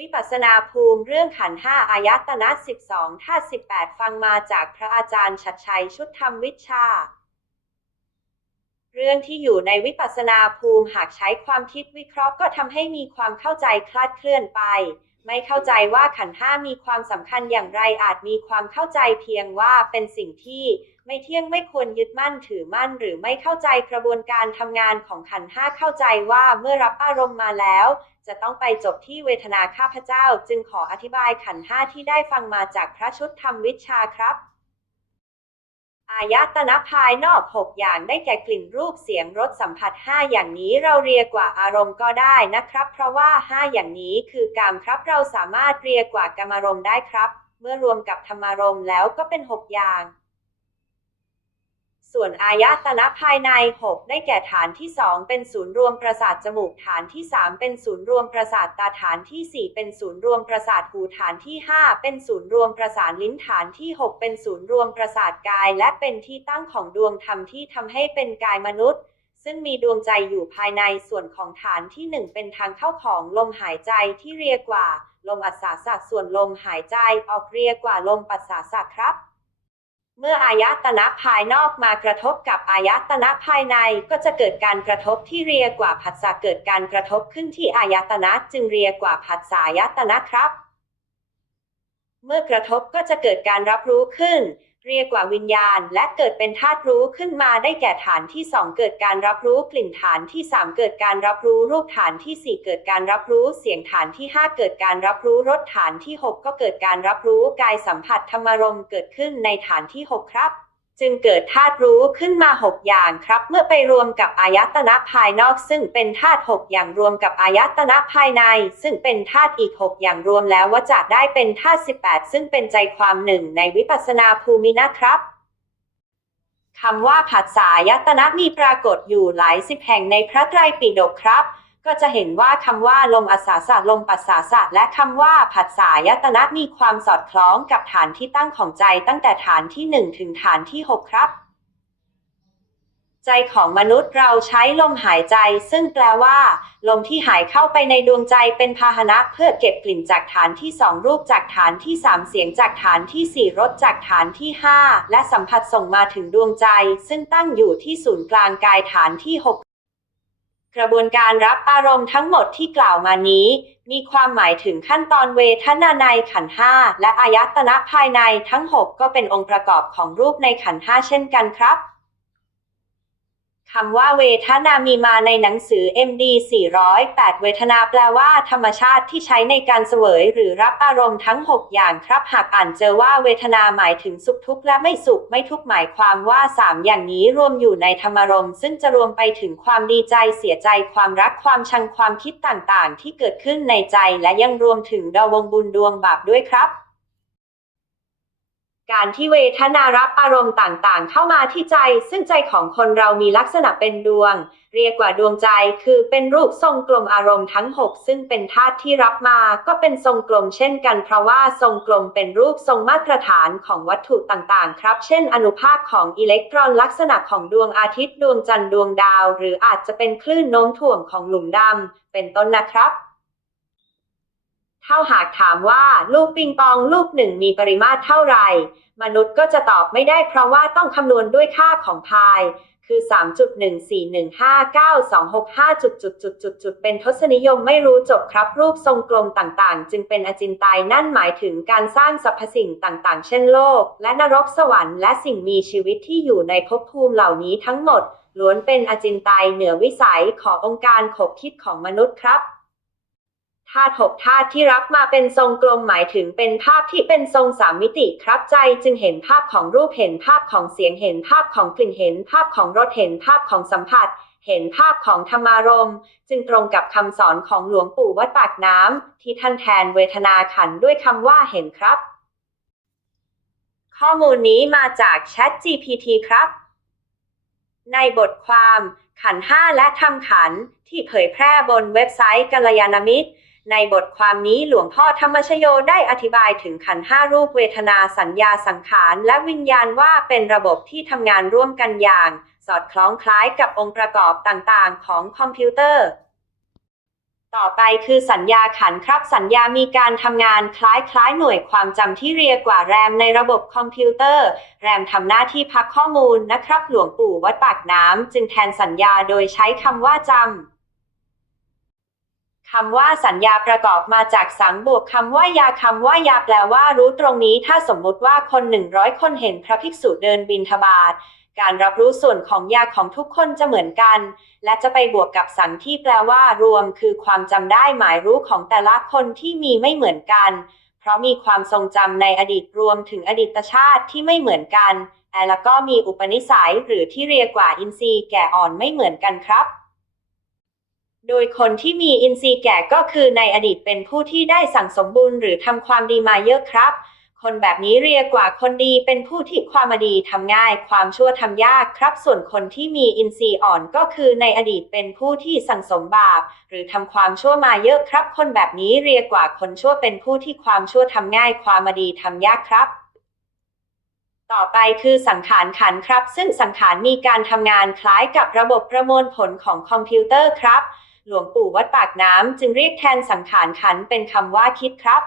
วิปัสสนาภูมิเรื่องขันห้าอายตนะสิบสองท่าสิบแปดฟังมาจากพระอาจารย์ชัดชัยชุดธรรมวิชา เรื่องที่อยู่ในวิปัสสนาภูมิหากใช้ความคิดวิเคราะห์ก็ทำให้มีความเข้าใจคลาดเคลื่อนไป ไม่เข้าใจว่าขันห้ามีความสำคัญอย่างไรอาจมีความเข้าใจเพียงว่าเป็นสิ่งที่ไม่เที่ยงไม่ควรยึดมั่นถือมั่น หรือไม่เข้าใจกระบวนการทำงานของขันห้าเข้าใจว่าเมื่อรับอารมณ์มาแล้ว จะต้องไปจบที่เวทนาข้าพเจ้า จึงขออธิบายขันห้าที่ได้ฟังมาจากพระชุดธรรมวิชาครับ อายตนะภายนอก 6 อย่างได้แก่กลิ่นรูปเสียงรสสัมผัส 5 อย่างนี้เราเรียกว่าอารมณ์ก็ได้นะครับ เพราะว่า 5 อย่างนี้คือกามครับเราสามารถเรียกว่ากามารมณ์ได้ครับ เมื่อรวมกับธรรมารมณ์แล้วก็เป็น 6 อย่าง ส่วนอายตนะภายใน 6 ได้แก่ฐานที่ 2 เป็นศูนย์รวมประสาทจมูก ฐานที่ 3 เป็นศูนย์รวมประสาทตาฐานที่ 4 เป็นศูนย์รวมประสาทหูฐานที่ 5 เป็นศูนย์รวมประสาทลิ้นฐานที่ 6 เป็นศูนย์รวมประสาทกาย และเป็นที่ตั้งของดวงธรรมที่ทำให้เป็นกายมนุษย์ ซึ่งมีดวงใจอยู่ภายในส่วนของฐานที่ 1 เป็นทางเข้าของลมหายใจที่เรียกว่า ลมอัศสาสะส่วนลมหายใจออกเรียกว่าลมปัสสาสะครับ เมื่ออายตนะภายนอกมากระทบกับอายตนะภายในก็จะเกิดการกระทบที่เรียกว่าผัสสะเกิดการกระทบขึ้นที่อายตนะจึงเรียกว่าผัสสายตนะครับ เมื่อกระทบก็จะเกิดการรับรู้ขึ้น เรียกว่าวิญญาณ และเกิดเป็นธาตุรู้ขึ้นมาได้แก่ฐานที่ 2 เกิดการรับรู้กลิ่นฐานที่ 3 เกิดการรับรู้รูปฐานที่ 4 เกิดการรับรู้เสียงฐานที่ 5 เกิดการรับรู้รสฐานที่ 6 ก็เกิดการรับรู้กายสัมผัสธรรมารมเกิดขึ้นในฐานที่ 6 ครับ จึงเกิดธาตุรู้ขึ้นมา 6 อย่างครับ เมื่อไปรวมกับอายตนะภายนอก ซึ่งเป็นธาตุ6อย่างรวมกับอายตนะภายใน ซึ่งเป็นธาตุอีก 6 อย่างรวมแล้วว่าจะได้เป็นธาตุ18 ซึ่งเป็นใจความหนึ่งในวิปัสสนาภูมินะครับคำว่าผัสสายตนะมีปรากฏอยู่หลายสิบแห่งในพระไตรปิฎกครับ ก็จะเห็นว่าคำว่าลมอัสสาสะลมปัสสาสะและคำว่าผัสสายตนะมีความสอดคล้องกับฐานที่ตั้งของใจตั้งแต่ฐานที่1ถึงฐานที่6ครับ ใจของมนุษย์เราใช้ลมหายใจ ซึ่งแปลว่า ลมที่หายเข้าไปในดวงใจเป็นพาหนะเพื่อเก็บกลิ่นจากฐานที่2รูปจากฐานที่3เสียงจากฐานที่4รสจากฐานที่5และสัมผัสส่งมาถึงดวงใจ ซึ่งตั้งอยู่ที่ศูนย์กลางกายฐานที่6ก กระบวนการรับอารมณ์ทั้งหมดที่กล่าวมานี้ มีความหมายถึงขั้นตอนเวทนาในขันห้าและอายตนะภายในทั้ง 6 ก็เป็นองค์ประกอบของรูปในขันห้าเช่นกันครับ คำว่าเวทนามีมาในหนังสือ MD 408 เวทนาแปลว่าธรรมชาติที่ใช้ในการเสวยหรือรับอารมณ์ทั้ง 6 อย่างครับ หากอ่านเจอว่าเวทนาหมายถึงสุขทุกข์และไม่สุขไม่ทุกข์หมายความว่า 3 อย่างนี้รวมอยู่ในธรรมารมณ์ ซึ่งจะรวมไปถึงความดีใจเสียใจความรักความชังความคิดต่างๆ ที่เกิดขึ้นในใจและยังรวมถึงดาวงบุญดวงบาปด้วยครับ การที่เวทนารับอารมณ์ต่างๆ เข้ามาที่ใจ ซึ่งใจของคนเรามีลักษณะเป็นดวง เรียกว่าดวงใจคือเป็นรูปทรงกลมอารมณ์ทั้ง 6 ซึ่งเป็นธาตุที่รับมาก็เป็นทรงกลมเช่นกันเพราะว่าทรงกลมเป็นรูปทรงมาตรฐานของวัตถุต่างๆ ครับ เช่น อนุภาคของอิเล็กตรอนลักษณะของดวงอาทิตย์ดวงจันทร์ดวงดาว หรืออาจจะเป็นคลื่นโน้มถ่วงของหลุมดำเป็นต้นนะครับ เท่าหากถามว่าลูกปิงปองลูกหนึ่งมีปริมาตรเท่าไหร่ มนุษย์ก็จะตอบไม่ได้เพราะว่าต้องคำนวณด้วยค่าของพาย คือ 3.1415965จุดจุดจุดจุดจุดเป็นทศนิยมไม่รู้จบครับรูปทรงกลมต่างๆ จึงเป็นอจินไตยนั่นหมายถึงการสร้างสรรพสิ่งต่างๆ เช่นโลก และนรกสวรรค์และสิ่งมีชีวิตที่อยู่ในภพภูมิเหล่านี้ทั้งหมดล้วนเป็นอจินไตยเหนือวิสัยขององค์การขบคิดของมนุษย์ครับ ธาตุหกธาตุที่รับมาเป็นทรงกลมหมายถึงเป็นภาพที่เป็นทรงสามมิติครับใจจึงเห็นภาพของรูปเห็นภาพของเสียงเห็นภาพของกลิ่นเห็นภาพของรสเห็นภาพของสัมผัส เห็นภาพของธรรมารมณ์จึงตรงกับคำสอนของหลวงปู่วัดปากน้ำที่ท่านแทนเวทนาขันด้วยคำว่าเห็นครับ ข้อมูลนี้มาจาก Chat GPT ครับ ในบทความขันห้าและธรรมขันที่เผยแพร่บนเว็บไซต์กัลยาณมิตร ในบทความนี้หลวงพ่อธรรมชโยได้อธิบายถึงขันห้ารูปเวทนาสัญญาสังขาร และวิญญาณว่าเป็นระบบที่ทำงานร่วมกันอย่าง สอดคล้องคล้ายกับองค์ประกอบต่างๆ ของคอมพิวเตอร์ ต่อไปคือสัญญาขันครับ สัญญามีการทำงานคล้ายๆ หน่วยความจำที่เรียกว่าแรมในระบบคอมพิวเตอร์ แรมทำหน้าที่พักข้อมูลนะครับ หลวงปู่วัดปากน้ำจึงแทนสัญญาโดยใช้คำว่าจำ คำว่าสัญญาประกอบมาจากสังบวกคำว่ายาคำว่ายาแปลว่ารู้ตรงนี้ถ้าสมมุติว่าคนหนึ่งร้อยคนเห็นพระภิกษุเดินบินทบาทการรับรู้ส่วนของยาของทุกคนจะเหมือนกัน และจะไปบวกกับสังที่แปลว่ารวมคือความจำได้หมายรู้ของแต่ละคนที่มีไม่เหมือนกัน เพราะมีความทรงจำในอดีตรวมถึงอดีตชาติที่ไม่เหมือนกัน แล้วก็มีอุปนิสัยหรือที่เรียกว่าอินทรีย์แก่อ่อนไม่เหมือนกันครับ โดยคนที่มีอินทรีย์แก่ก็คือในอดีตเป็นผู้ที่ได้สั่งสมบุญหรือทำความดีมาเยอะครับ คนแบบนี้เรียกว่าคนดีเป็นผู้ที่ความดีทำง่าย ความชั่วทำยากครับ ส่วนคนที่มีอินทรีย์อ่อนก็คือในอดีตเป็นผู้ที่สั่งสมบาป หรือทำความชั่วมาเยอะครับ คนแบบนี้เรียกว่าคนชั่วเป็นผู้ที่ความชั่วทำง่าย ความดีทำยากครับต่อไปคือสังขารขันครับ ซึ่งสังขารมีการทำงานคล้ายกับระบบประมวลผลของคอมพิวเตอร์ครับ หลวงปู่วัดปากน้ำจึงเรียกแทนสังขารขันเป็นคำว่าคิดครับ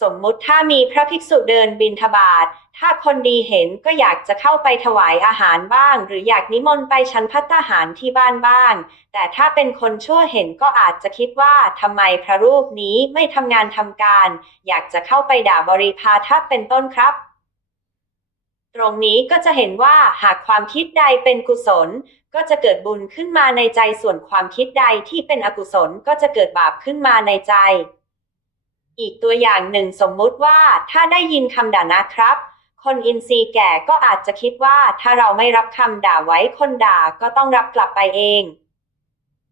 สมมุติถ้ามีพระภิกษุเดินบินทบาทถ้าคนดีเห็นก็อยากจะเข้าไปถวายอาหารบ้าง หรืออยากนิมนต์ไปฉันพัตตาหารที่บ้านบ้าง แต่ถ้าเป็นคนชั่วเห็นก็อาจจะคิดว่าทำไมพระรูปนี้ไม่ทำงานทำการ อยากจะเข้าไปด่าบริพาทเป็นต้นครับตรงนี้ก็จะเห็นว่าหากความคิดใดเป็นกุศล ก็จะเกิดบุญขึ้นมาในใจส่วนความคิดใดที่เป็นอกุศลก็จะเกิดบาปขึ้นมาในใจ อีกตัวอย่างหนึ่งสมมุติว่าถ้าได้ยินคำด่านะครับ คนอินทรีย์แก่ก็อาจจะคิดว่าถ้าเราไม่รับคำด่าไว้คนด่าก็ต้องรับกลับไปเอง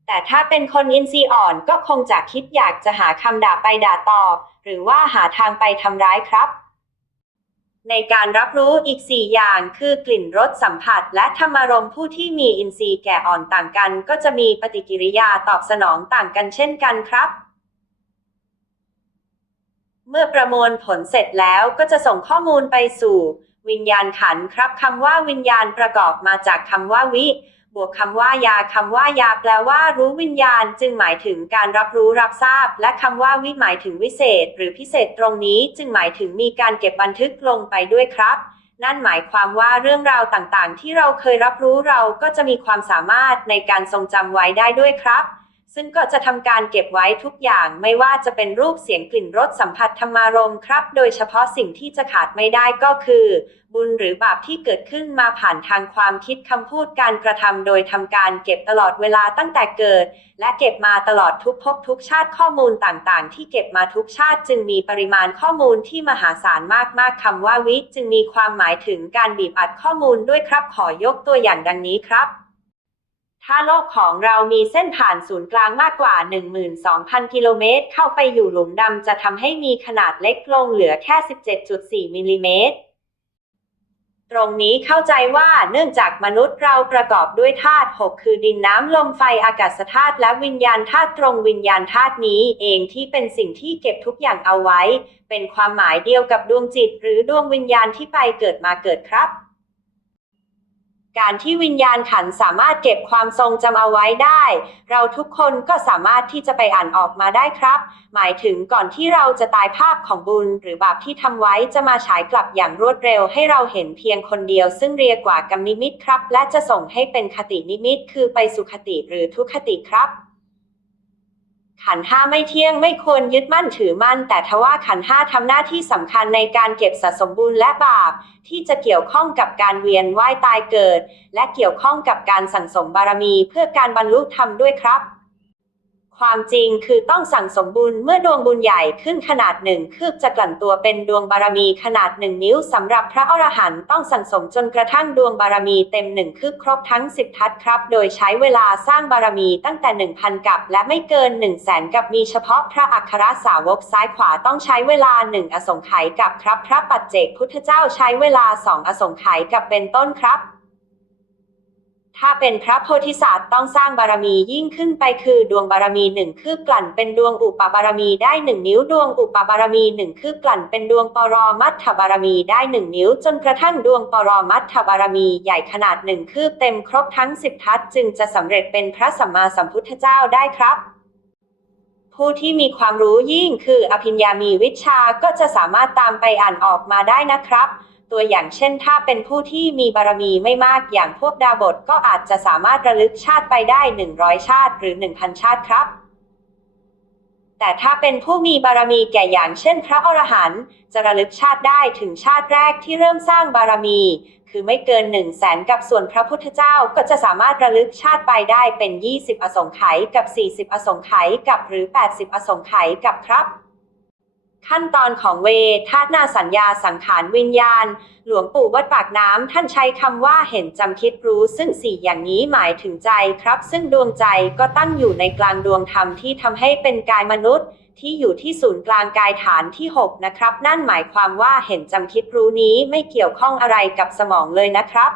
แต่ถ้าเป็นคนอินทรีย์อ่อนก็คงจะคิดอยากจะหาคำด่าไปด่าตอบ หรือว่าหาทางไปทำร้ายครับ ในการรับรู้อีก 4 อย่าง คือกลิ่นรสสัมผัส และธรรมารมผู้ที่มีอินทรีย์แก่อ่อนต่างกัน ก็จะมีปฏิกิริยาตอบสนองต่างกันเช่นกันครับ เมื่อประมวลผลเสร็จแล้วก็จะส่งข้อมูลไปสู่ วิญญาณขันครับคำว่าวิญญาณประกอบมาจากคำว่าวิ บวกคำว่ายาคำว่ายาแปลว่ารู้วิญญาณ จึงหมายถึงการรับรู้รับทราบ และคำว่าวิหมายถึงวิเศษ หรือพิเศษตรงนี้ จึงหมายถึงมีการเก็บบันทึกลงไปด้วยครับ นั่นหมายความว่าเรื่องราวต่างๆ ที่เราเคยรับรู้เราก็จะมีความสามารถในการทรงจำไว้ได้ด้วยครับ ซึ่งก็จะทำการเก็บไว้ทุกอย่างไม่ว่าจะเป็นรูปเสียงกลิ่นรสสัมผัสธรรมารมครับ โดยเฉพาะสิ่งที่จะขาดไม่ได้ก็คือ บุญหรือบาปที่เกิดขึ้นมาผ่านทางความคิดคำพูดการกระทำโดยทำการเก็บตลอดเวลาตั้งแต่เกิด และเก็บมาตลอดทุกภพทุกชาติข้อมูลต่างๆ ที่เก็บมาทุกชาติจึงมีปริมาณข้อมูลที่มหาศาลมากๆคำว่าวิจึงมีความหมายถึงการบีบอัดข้อมูลด้วยครับขอยกตัวอย่างดังนี้ครับ ถ้าโลกของเรามีเส้นผ่านศูนย์กลางมากกว่า 12,000 กิโลเมตร เข้าไปอยู่หลุมดำจะทำให้มีขนาดเล็กลงเหลือแค่ 17.4 มิลลิเมตร ตรงนี้เข้าใจว่าเนื่องจากมนุษย์เราประกอบด้วยธาตุ6คือดินน้ำลมไฟอากาศธาตุและวิญญาณธาตุตรงวิญญาณธาตุนี้เองที่เป็นสิ่งที่เก็บทุกอย่างเอาไว้ เป็นความหมายเดียวกับดวงจิต หรือดวงวิญญาณที่ไปเกิดมาเกิดครับ การที่วิญญาณขันสามารถเก็บความทรงจำเอาไว้ได้ เราทุกคนก็สามารถที่จะไปอ่านออกมาได้ครับ หมายถึงก่อนที่เราจะตายภาพของบุญหรือบาปที่ทำไว้จะมาฉายกลับอย่างรวดเร็วให้เราเห็นเพียงคนเดียว ซึ่งเรียกว่ากรรมนิมิตครับ และจะส่งให้เป็นคตินิมิตคือไปสุขติหรือทุคติครับ ขันห้าไม่เที่ยงไม่ควรยึดมั่นถือมั่น แต่ทว่าขันห้าทำหน้าที่สำคัญในการเก็บสะสมบุญและบาป ที่จะเกี่ยวข้องกับการเวียนว่ายตายเกิด และเกี่ยวข้องกับการสั่งสมบารมีเพื่อการบรรลุธรรมด้วยครับ ความจริงคือต้องสั่งสมบุญเมื่อดวงบุญใหญ่ขึ้นขนาดหนึ่งคืบจะกลั่นตัวเป็นดวงบารมีขนาดหนึ่งนิ้วสำหรับพระอรหันต์ต้องสั่งสมจนกระทั่งดวงบารมีเต็มหนึ่งคืบครบทั้งสิบทัศครับ โดยใช้เวลาสร้างบารมีตั้งแต่หนึ่งพันกับและไม่เกินหนึ่งแสนกับมีเฉพาะพระอัครสาวกซ้ายขวาต้องใช้เวลาหนึ่งอสงไขยกับครับ พระปัจเจกพุทธเจ้าใช้เวลาสองอสงไขยกับเป็นต้นครับ ถ้าเป็นพระโพธิสัตว์ต้องสร้างบารมียิ่งขึ้นไปคือดวงบารมีหนึ่งคืบกลั่นเป็นดวงอุปบารมีได้หนึ่งนิ้วดวงอุปบารมีหนึ่งคืบกลั่นเป็นดวงปรมัตถบารมีได้หนึ่งนิ้ว จนกระทั่งดวงปรมัตถบารมีใหญ่ขนาดหนึ่งคืบเต็มครบทั้งสิบทัศจึงจะสำเร็จเป็นพระสัมมาสัมพุทธเจ้าได้ครับผู้ที่มีความรู้ยิ่งคืออภิญญามีวิชาก็จะสามารถตามไปอ่านออกมาได้นะครับ ตัวอย่างเช่น ถ้าเป็นผู้ที่มีบารมีไม่มากอย่างพวกดาบทก็อาจจะสามารถระลึกชาติไปได้ 100 ชาติหรือ 1,000 ชาติครับ แต่ถ้าเป็นผู้มีบารมีแก่อย่างเช่น พระอรหันต์จะระลึกชาติได้ถึงชาติแรกที่เริ่มสร้างบารมี คือไม่เกิน1นึ่งแสนกับส่วนพระพุทธเจ้าก็จะสามารถระลึกชาติไปได้เป็น 20 อสงไขยกับ 40 อสงไขยกับหรือ 80 อสงไขยกับครับ ขั้นตอนของเวทนาสัญญาสังขารวิญญาณ หลวงปู่วัดปากน้ำท่านใช้คำว่าเห็นจำคิดรู้ซึ่งสี่อย่างนี้หมายถึงใจครับ ซึ่งดวงใจก็ตั้งอยู่ในกลางดวงธรรมที่ทำให้เป็นกายมนุษย์ ที่อยู่ที่ศูนย์กลางกายฐานที่ 6 นะครับ นั่นหมายความว่าเห็นจำคิดรู้นี้ไม่เกี่ยวข้องอะไรกับสมองเลยนะครับ